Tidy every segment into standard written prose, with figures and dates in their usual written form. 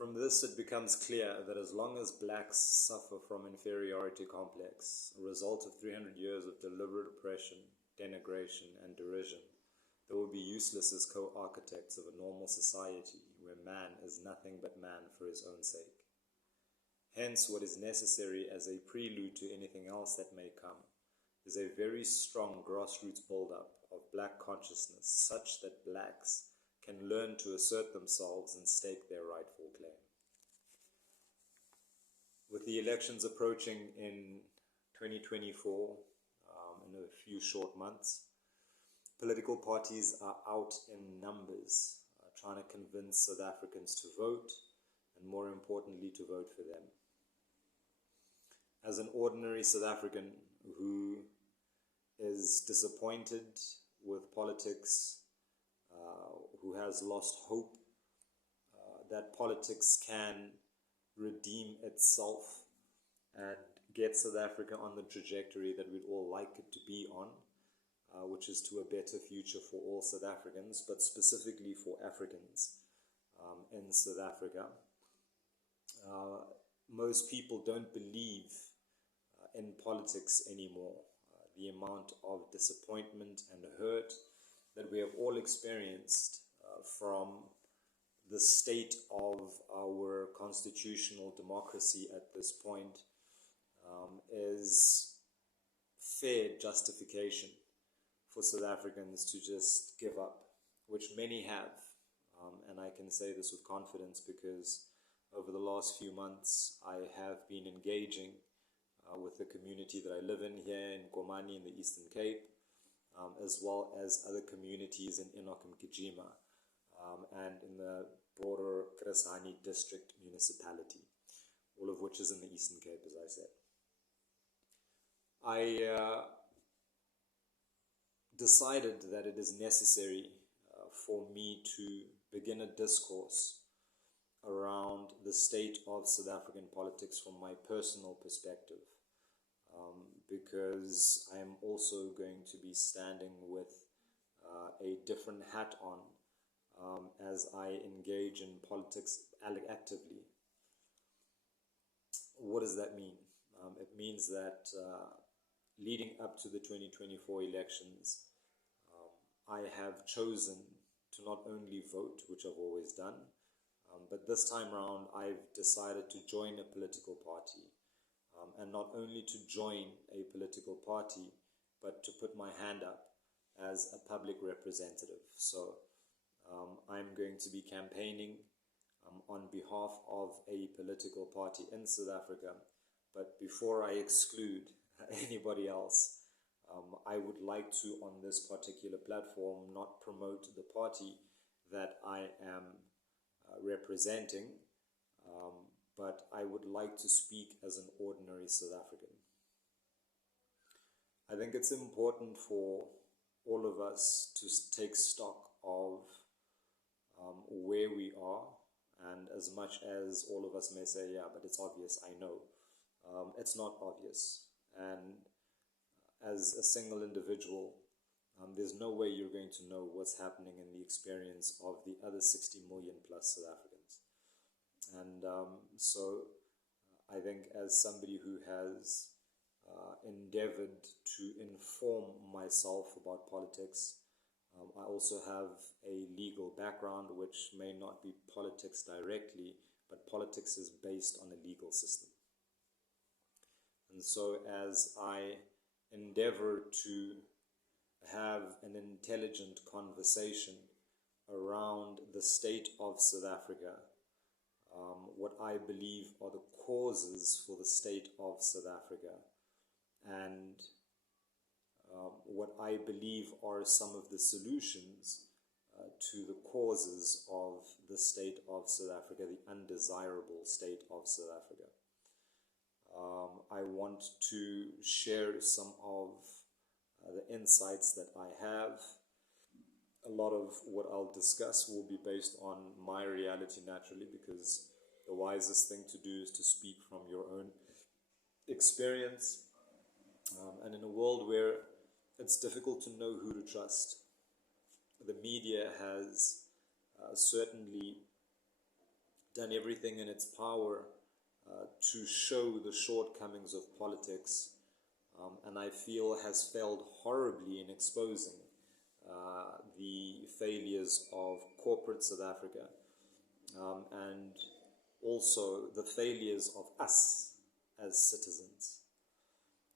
From this, it becomes clear that as long as blacks suffer from inferiority complex, a result of 300 years of deliberate oppression, denigration, and derision, they will be useless as co-architects of a normal society where man is nothing but man for his own sake. Hence, what is necessary as a prelude to anything else that may come is a very strong grassroots build-up of black consciousness such that blacks can learn to assert themselves and stake their rightful claim. With the elections approaching in 2024, in a few short months, political parties are out in numbers, trying to convince South Africans to vote, and more importantly, to vote for them. As an ordinary South African who is disappointed with politics, who has lost hope that politics can redeem itself and get South Africa on the trajectory that we'd all like it to be on, which is to a better future for all South Africans, but specifically for Africans in South Africa. Most people don't believe in politics anymore. The amount of disappointment and hurt that we have all experienced from the state of our constitutional democracy at this point is fair justification for South Africans to just give up, which many have. And I can say this with confidence because over the last few months I have been engaging with the community that I live in here in Komani in the Eastern Cape, as well as other communities in Enoch and Kijima, and in the broader Kresani district municipality, all of which is in the Eastern Cape, as I said. I decided that it is necessary for me to begin a discourse around the state of South African politics from my personal perspective, because I am also going to be standing with a different hat on as I engage in politics actively. What does that mean? It means that leading up to the 2024 elections, I have chosen to not only vote, which I've always done, but this time around I've decided to join a political party, and not only to join a political party, but to put my hand up as a public representative. So I'm going to be campaigning on behalf of a political party in South Africa, but before I exclude anybody else, I would like to, on this particular platform, not promote the party that I am representing, but I would like to speak as an ordinary South African. I think it's important for all of us to take stock of where we are, and as much as all of us may say, yeah, but it's obvious, I know, it's not obvious. And as a single individual, there's no way you're going to know what's happening in the experience of the other 60 million plus South Africans. And so I think as somebody who has endeavored to inform myself about politics, I also have a legal background which may not be politics directly, but politics is based on a legal system. And so as I endeavor to have an intelligent conversation around the state of South Africa, what I believe are the causes for the state of South Africa, and what I believe are some of the solutions to the causes of the state of South Africa, the undesirable state of South Africa. I want to share some of the insights that I have. A lot of what I'll discuss will be based on my reality naturally, because the wisest thing to do is to speak from your own experience. And in a world where it's difficult to know who to trust, the media has certainly done everything in its power to show the shortcomings of politics, and I feel has failed horribly in exposing the failures of corporate South Africa, and also the failures of us as citizens.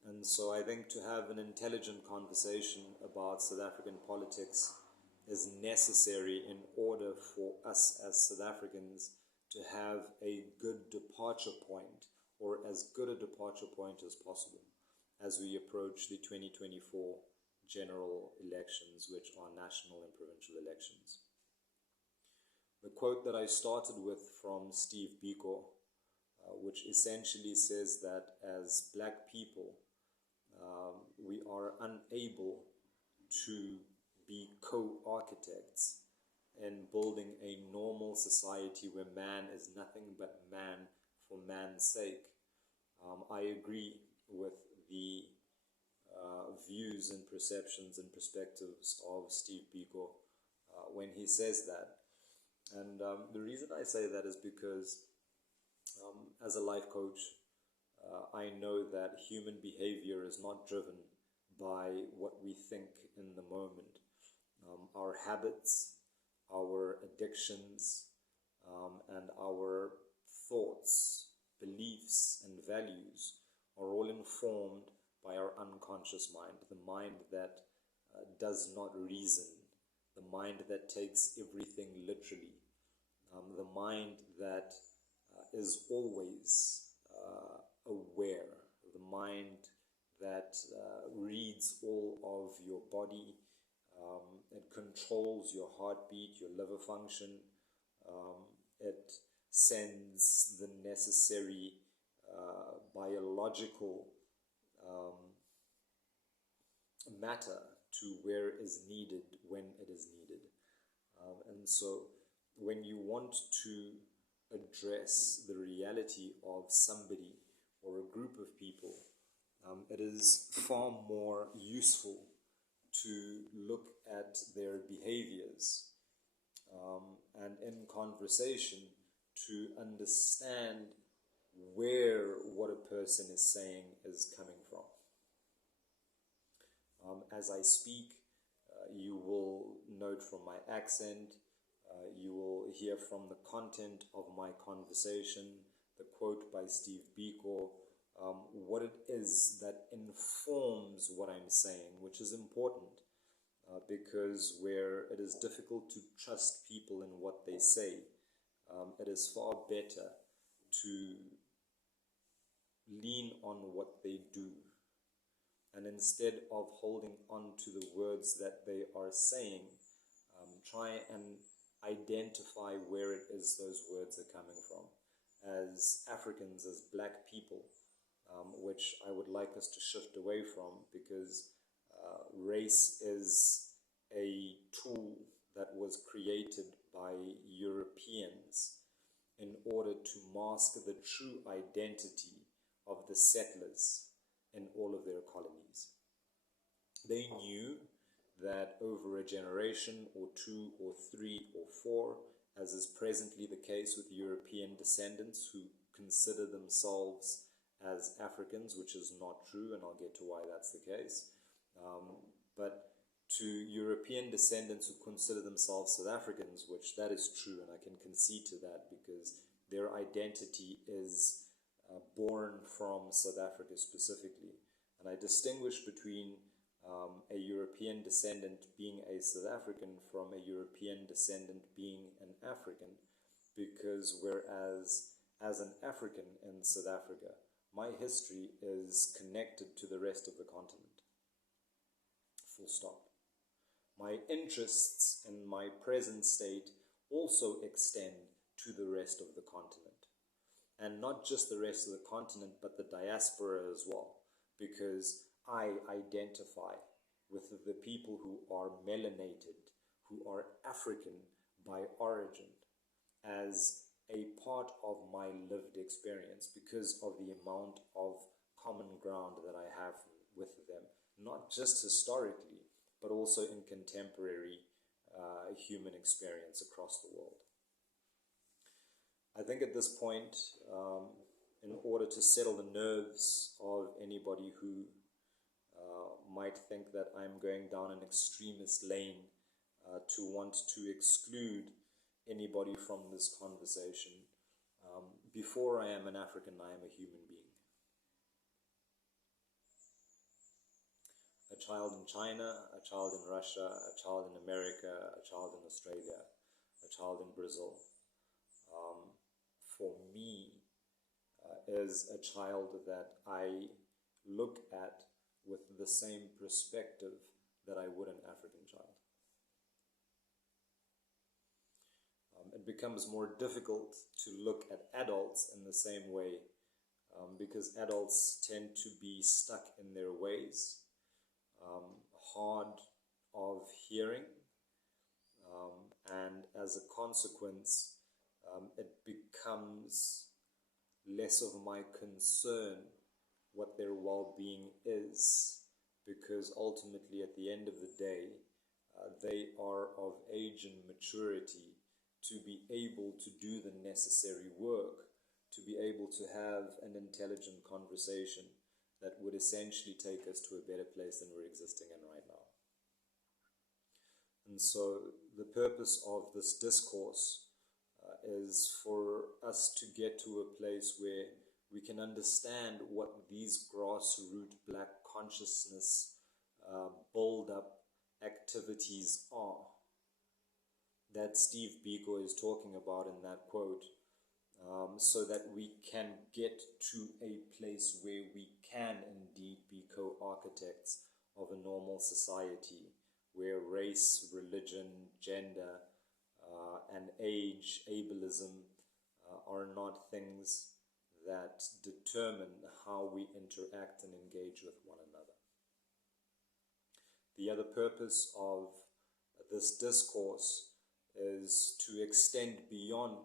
And so I think to have an intelligent conversation about South African politics is necessary in order for us as South Africans to have a good departure point, or as good a departure point as possible, as we approach the 2024 general elections, which are national and provincial elections. The quote that I started with from Steve Biko, which essentially says that as black people, we are unable to be co-architects in building a normal society where man is nothing but man for man's sake. I agree with the views and perceptions and perspectives of Steve Biko when he says that. And the reason I say that is because as a life coach, I know that human behavior is not driven by what we think in the moment. Our habits, our addictions, and our thoughts, beliefs, and values are all informed by our unconscious mind, the mind that does not reason, the mind that takes everything literally, the mind that is always aware, the mind that reads all of your body. It controls your heartbeat, your liver function. It sends the necessary biological matter to where is needed when it is needed. And so when you want to address the reality of somebody or a group of people, it is far more useful to look at their behaviors and in conversation to understand where what a person is saying is coming from. As I speak, you will note from my accent, you will hear from the content of my conversation, the quote by Steve Biko, what it is that informs what I'm saying, which is important because where it is difficult to trust people in what they say, it is far better to lean on what they do. And instead of holding on to the words that they are saying, try and identify where it is those words are coming from. As Africans, as black people, which I would like us to shift away from, because race is a tool that was created by Europeans in order to mask the true identity of the settlers in all of their colonies. They knew that over a generation or two or three or four, as is presently the case with European descendants who consider themselves as Africans, which is not true, and I'll get to why that's the case. But to European descendants who consider themselves South Africans, which that is true, and I can concede to that because their identity is born from South Africa specifically. And I distinguish between a European descendant being a South African from a European descendant being an African, because whereas as an African in South Africa, my history is connected to the rest of the continent. Full stop. My interests in my present state also extend to the rest of the continent. And not just the rest of the continent, but the diaspora as well, because I identify with the people who are melanated, who are African by origin, as a part of my lived experience because of the amount of common ground that I have with them, not just historically, but also in contemporary human experience across the world. I think at this point, in order to settle the nerves of anybody who might think that I'm going down an extremist lane to want to exclude anybody from this conversation, before I am an African, I am a human being. A child in China, a child in Russia, a child in America, a child in Australia, a child in Brazil. For me, is a child that I look at with the same perspective that I would an African child. It becomes more difficult to look at adults in the same way because adults tend to be stuck in their ways, hard of hearing, and as a consequence, it becomes less of my concern what their well-being is, because ultimately at the end of the day, they are of age and maturity to be able to do the necessary work, to be able to have an intelligent conversation that would essentially take us to a better place than we're existing in right now. And so the purpose of this discourse is for us to get to a place where we can understand what these grassroots black consciousness build-up activities are that Steve Biko is talking about in that quote, so that we can get to a place where we can indeed be co-architects of a normal society where race, religion, gender, and age, ableism, are not things that determine how we interact and engage with one another. The other purpose of this discourse is to extend beyond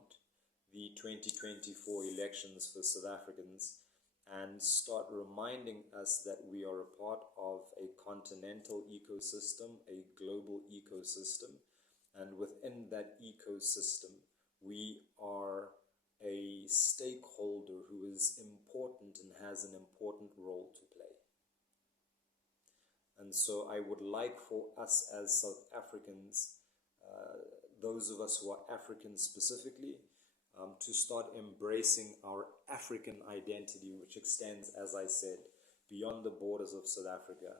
the 2024 elections for South Africans and start reminding us that we are a part of a continental ecosystem, a global ecosystem, and within that ecosystem, we are a stakeholder who is important and has an important role to play. And so I would like for us as South Africans, those of us who are African specifically, to start embracing our African identity, which extends, as I said, beyond the borders of South Africa,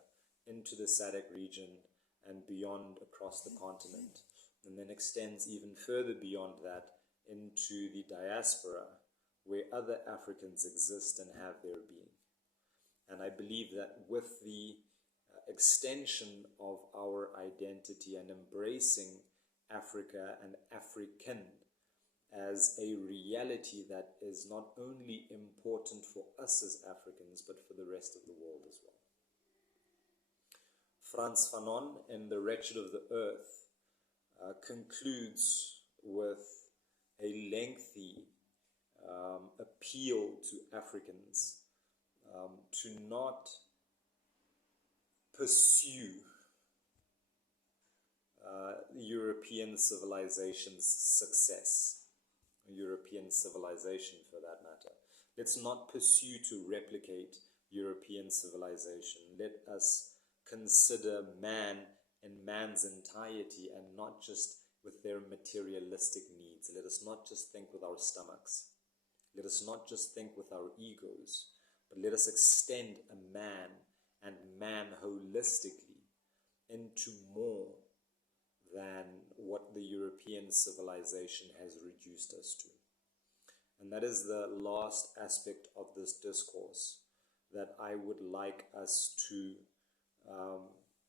into the SADC region, and beyond across the continent, and then extends even further beyond that into the diaspora, where other Africans exist and have their being. And I believe that with the extension of our identity and embracing Africa and African as a reality that is not only important for us as Africans, but for the rest of the world as well. Frantz Fanon, in The Wretched of the Earth, concludes with a lengthy appeal to Africans to not pursue European civilization's success, European civilization for that matter. Let's not pursue to replicate European civilization. Let us consider man in man's entirety and not just with their materialistic needs. Let us not just think with our stomachs. Let us not just think with our egos, but let us extend a man and man holistically into more than what the European civilization has reduced us to. And that is the last aspect of this discourse that I would like us to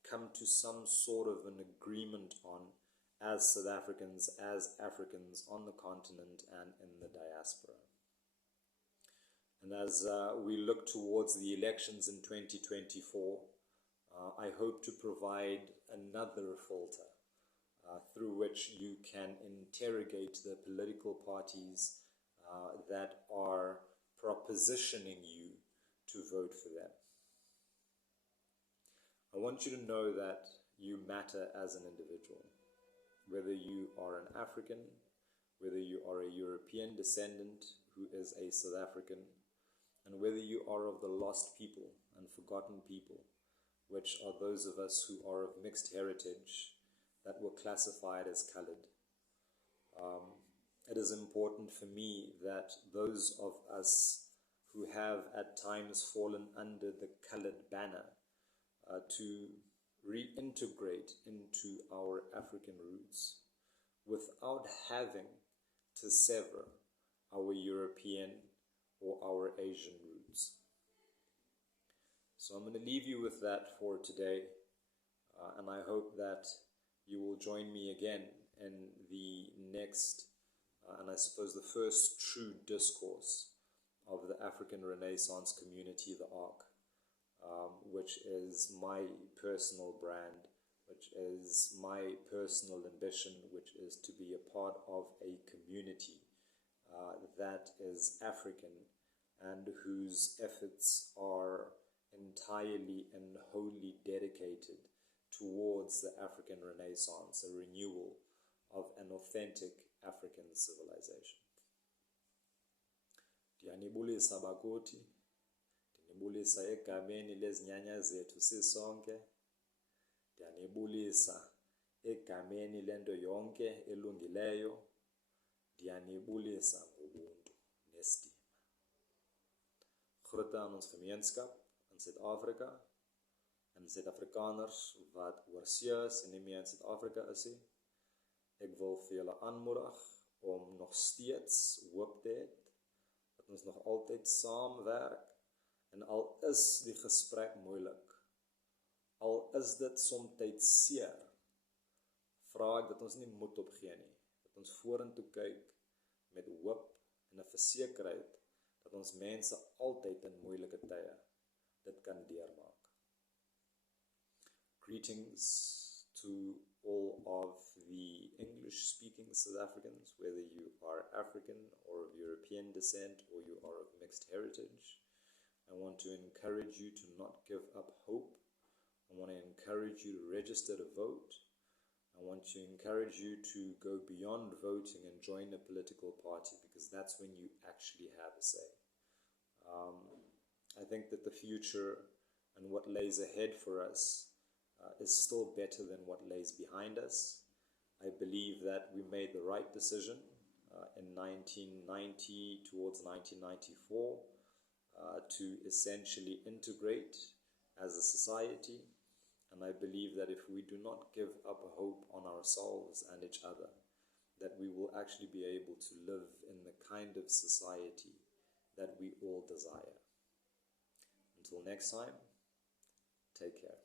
come to some sort of an agreement on as South Africans, as Africans on the continent and in the diaspora. And as we look towards the elections in 2024, I hope to provide another filter through which you can interrogate the political parties that are propositioning you to vote for them. I want you to know that you matter as an individual, whether you are an African, whether you are a European descendant who is a South African, and whether you are of the lost people and forgotten people, which are those of us who are of mixed heritage that were classified as colored. It is important for me that those of us who have at times fallen under the colored banner to reintegrate into our African roots without having to sever our European or our Asian roots. So I'm going to leave you with that for today, and I hope that you will join me again in the next, and I suppose the first true discourse of the African Renaissance community, the ARC, which is my personal brand, which is my personal ambition, which is to be a part of a community that is African and whose efforts are entirely and wholly dedicated towards the African Renaissance, a renewal of an authentic African civilization. Ndiyanibulisa bakoti, ndiyanibulisa egameni lezinyanya zethu sisonke, ndiyanibulisa egameni lento yonke elungileyo, ndiyanibulisa ngobuntu nesidima. Groete aan ons gemeenskap in Suid-Afrika en Suid-Afrikaners wat oorsee is en nie meer in Suid-Afrika is nie. Ek wil vir julle aanmoedig om nog steeds hoop te hê dat ons nog altyd saamwerk, en al is die gesprek moeilik, al is dit soms seer, vra ek dat ons nie moed opgee nie, dat ons vorentoe kyk met hoop en 'n versekerheid dat ons mense altyd in moeilike tye dit kan deurmaak. Greetings to all of the English-speaking South Africans, whether you are African or of European descent or you are of mixed heritage. I want to encourage you to not give up hope. I want to encourage you to register to vote. I want to encourage you to go beyond voting and join a political party, because that's when you actually have a say. I think that the future and what lays ahead for us is still better than what lays behind us. I believe that we made the right decision in 1990 towards 1994 to essentially integrate as a society, and I believe that if we do not give up hope on ourselves and each other, that we will actually be able to live in the kind of society that we all desire. Until next time, take care.